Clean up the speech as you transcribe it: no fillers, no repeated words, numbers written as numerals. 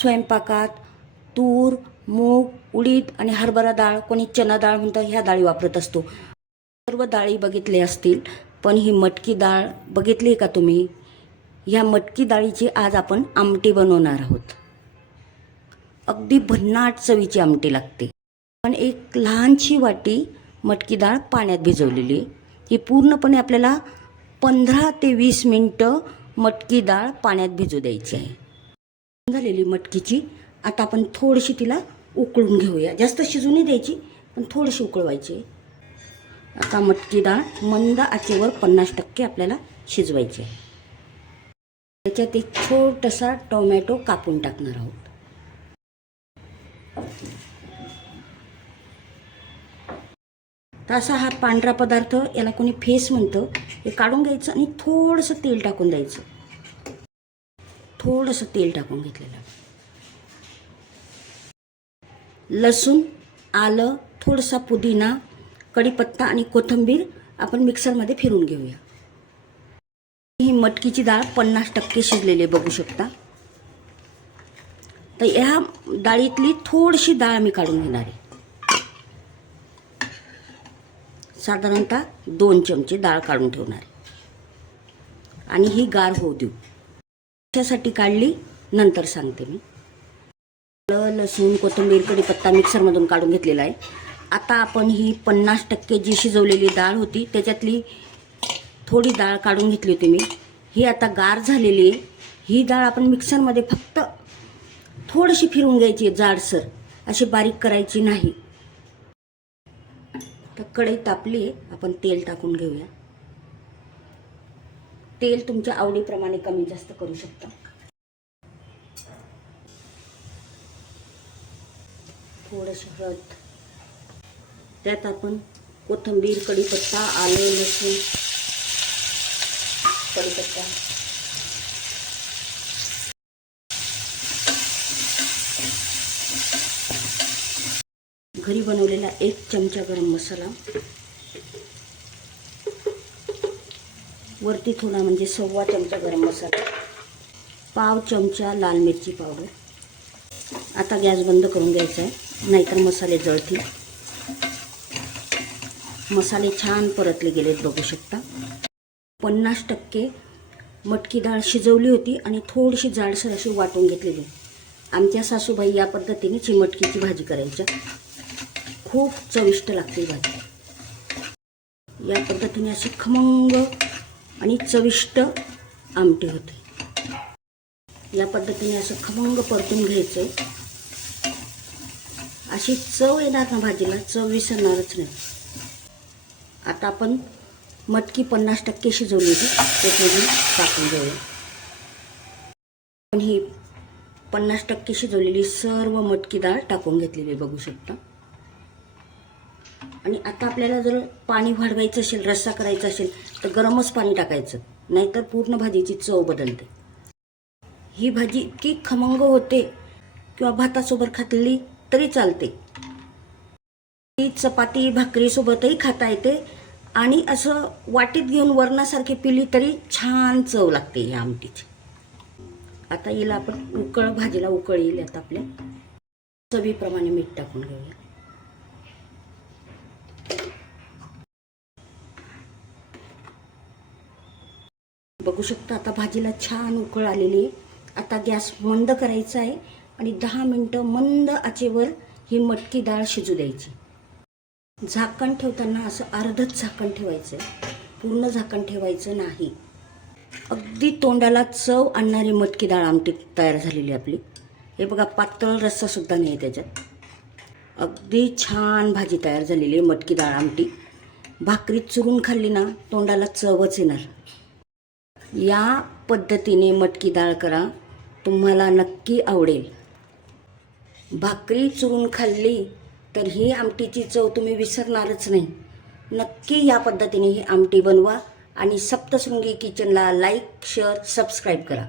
स्वयंपाकात तूर, मूग, उडीद आणि हरभरा डाळ, कोणी चना डाळ म्हणतं, ह्या डाळी वापरत असतो. सर्व डाळी बघितले असतील, पण ही मटकी डाळ बघितली का तुम्ही? ह्या मटकी डाळीची आज आपण आमटी बनवणार आहोत. अगदी भन्नाट चवीची आमटी लागते. पण एक लहानशी वाटी मटकी डाळ पाण्यात भिजवलेली. ही पूर्णपणे आपल्याला 15 ते 20 मिनटं मटकी डाळ पाण्यात भिजू द्यायची आहे. झालेली मटकीची आता आपण थोडीशी तिला उकळून घेऊया. जास्त शिजू नाही द्यायची, पण थोडीशी उकळवायची. आता मटकी डाळ मंद आचेवर 50% आपल्याला शिजवायची आहे. त्याच्यात एक छोटासा टोमॅटो कापून टाकणार आहोत. तर असा हा पांढरा पदार्थ, याला कोणी फेस म्हणतं, हे काढून घ्यायचं आणि थोडंसं तेल टाकून द्यायचं. थोडंसं तेल टाकून घेतलेलं. लसूण, आलं, थोडासा पुदिना, कढीपत्ता आणि कोथिंबीर आपण मिक्सरमध्ये फिरून घेऊया. ही मटकीची डाळ 50% शिजलेली बघू शकता. तर ह्या डाळीतली थोडीशी डाळ मी काढून घेणार आहे. साधारणतः 2 चमचे डाळ काढून ठेवणार आहे आणि ही गार होऊ देऊ. त्यासाठी काढली नंतर सांगते मी. लसूण, कोथिंबीर, कढीपत्ता मिक्सरमधून काढून घेतलेला आहे. आता आपण ही 50% जी शिजवलेली डाळ होती त्याच्यातली थोडी डाळ काढून घेतली होती मी. ही आता गार झालेली आहे. ही डाळ आपण मिक्सरमध्ये फक्त थोडीशी फिरवून घ्यायची आहे, जाडसर, अशी बारीक करायची नाही. तर कढई तापली आहे, आपण तेल टाकून घेऊया. तेल तुमच्या आवडीप्रमाणे कमी जास्त करू शकता. थोडंसं हळद, त्यात आपण कोथिंबीर, कढीपत्ता, आले, लसूण, कढीपत्ता, घरी बनवलेला 1 चमचा गरम मसाला, वरती थोडा म्हणजे 1/4 चमचा गरम मसाला, पाव चमचा लाल मिरची पावडर. आता गॅस बंद करून घ्यायचा आहे, नाहीतर मसाले जळतील. मसाले छान परतले गेलेत बघू शकता. 50% मटकी डाळ शिजवली होती आणि थोडीशी जाडसर अशी वाटून घेतलेली. आमच्या सासूबाई या पद्धतीने मटकीची भाजी करायच्या. खूप चविष्ट लागते भाजी. या पद्धतीने अशी खमंग आणि चविष्ट आमटी होते. या पद्धतीने असं खमंग परतून घ्यायचं. अशी चव येणार ना भाजीला, चव विसरणारच नाही. आता आपण मटकी 50% शिजवली होती त्याच्यातून टाकून घेऊया. पण ही 50% शिजवलेली सर्व मटकी डाळ टाकून घेतलेली बघू शकता. आणि आता आपल्याला जर पाणी वाढवायचं असेल, रस्सा करायचा असेल, तर गरमच पाणी टाकायचं, नाहीतर पूर्ण भाजीची चव बदलते. ही भाजी इतकी खमंग होते किंवा भातासोबत खाल्ली तरी चालते. ती चपाती भाकरीसोबतही खाता येते आणि असं वाटीत घेऊन वरणासारखी पिली तरी छान चव लागते या आमटीची. आता हिला आपण भाजीला उकळ येईल. आता आपल्या चवीप्रमाणे मीठ टाकून घेऊया. बघू शकता आता भाजीला छान उकळ आलेली आहे. आता गॅस मंद करायचा आहे आणि 10 मिनटं मंद आचेवर ही मटकी डाळ शिजू द्यायची. झाकण ठेवताना असं अर्धच झाकण ठेवायचं आहे, पूर्ण झाकण ठेवायचं नाही. अगदी तोंडाला चव आणणारी मटकी डाळ आमटी तयार झालेली आपली. हे बघा, पातळ रस्सासुद्धा नाही आहे त्याच्यात. अगदी छान भाजी तयार झालेली आहे मटकी डाळ आमटी. भाकरीत चुरून खाल्ली ना तोंडाला चवच येणार. या पद्धतीने मटकी डाळ करा, तुम्हाला नक्की आवडेल. भाकरी चुरून खाल्ली तर ही आमटीची चव तुम्ही विसरणारच नाही. नक्की या पद्धतीने ही आमटी बनवा आणि सप्तशृंगी किचनला लाईक, शेअर, सबस्क्राईब करा.